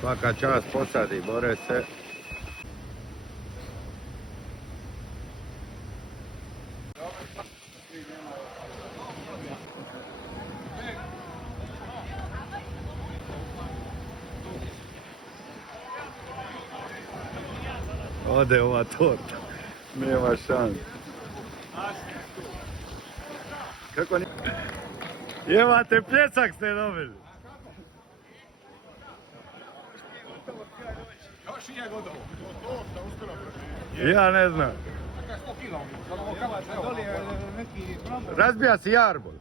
Svaka čast posadi, bore se. Ode ova torta. Nema šans. Kako ni... Jevate, pljesak ste dobili. Još nije gotovo. To da uskoro. Ja ne znam. Čekaj 100 kila. Razbija Razbija se jarbol.